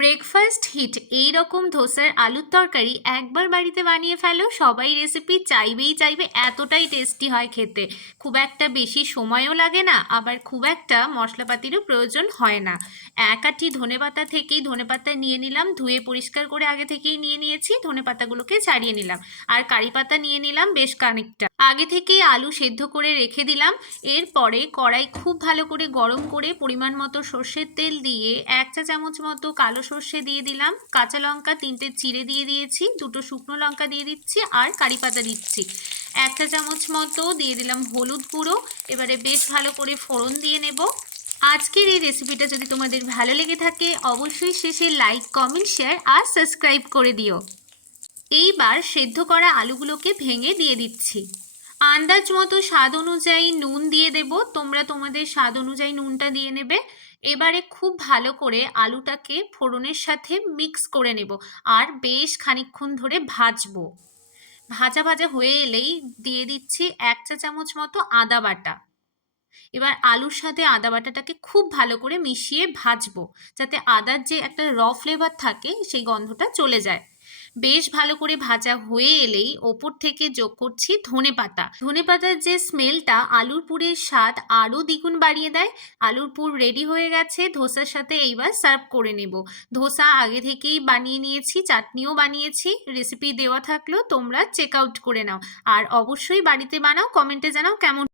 Breakfast hit এই রকম ধোসার আলুর তরকারি একবার বাড়িতে বানিয়ে ফেলো, সবাই রেসিপি চাইবে, এতটাই টেস্টি হয় খেতে। খুব একটা বেশি সময়ও লাগে না, আবার খুব একটা মশলাপাতিরও প্রয়োজন হয় না। এক আঁটি ধনেপাতা থেকেই ধনেপাতা নিয়ে নিলাম, ধুয়ে পরিষ্কার করে আগে থেকেই নিয়ে নিয়েছি, ধনেপাতাগুলোকে ছাড়িয়ে নিলাম। আর কারি পাতা নিয়ে নিলাম বেশ খানিকটা, আগে থেকেই আলু সেদ্ধ করে রেখে দিলাম। এরপরে কড়াই খুব ভালো করে গরম করে পরিমাণ মতো সর্ষের তেল দিয়ে 1 চা চামচ মতো কালো সর্ষে দিয়ে দিলাম, কাঁচা লঙ্কা 3টে চিড়ে দিয়ে দিয়েছি, 2টো শুকনো লঙ্কা দিয়ে দিচ্ছি, আর কারি পাতা দিচ্ছি। 1 চা চামচ মতো দিয়ে দিলাম হলুদ গুঁড়ো। এবারে বেশ ভালো করে ফোড়ন দিয়ে নেব। আজকের এই রেসিপিটা যদি তোমাদের ভালো লেগে থাকে অবশ্যই শেষে লাইক, কমেন্ট, শেয়ার আর সাবস্ক্রাইব করে দিও। এইবার সেদ্ধ করা আলুগুলোকে ভেঙে দিয়ে দিচ্ছি। আন্দাজ মতো স্বাদ অনুযায়ী নুন দিয়ে দেব, তোমরা তোমাদের স্বাদ অনুযায়ী নুনটা দিয়ে নেবে। এবারে খুব ভালো করে আলুটাকে ফোড়নের সাথে মিক্স করে নেব আর বেশ খানিকক্ষণ ধরে ভাজবো। ভাজা ভাজা হয়ে এলেই দিয়ে দিচ্ছি 1 চা চামচ মতো আদা বাটা। এবার আলুর সাথে আদা বাটাটাকে খুব ভালো করে মিশিয়ে ভাজবো, যাতে আদার যে একটা ফ্লেভার থাকে সেই গন্ধটা চলে যায়। বেশ ভালো করে ভাজা হয়ে এলেই ওপর থেকে যোগ করছি ধনেপাতা। ধনেপাতার যে স্মেলটা আলুর পুরের স্বাদ আরও দ্বিগুণ বাড়িয়ে দেয়। আলুর পুর রেডি হয়ে গেছে, ধোসার সাথে এইবার সার্ভ করে নেব। ধোসা আগে থেকেই বানিয়ে নিয়েছি, চাটনিও বানিয়েছি, রেসিপি দেওয়া থাকলেও তোমরা চেক আউট করে নাও। আর অবশ্যই বাড়িতে বানাও, কমেন্টে জানাও কেমন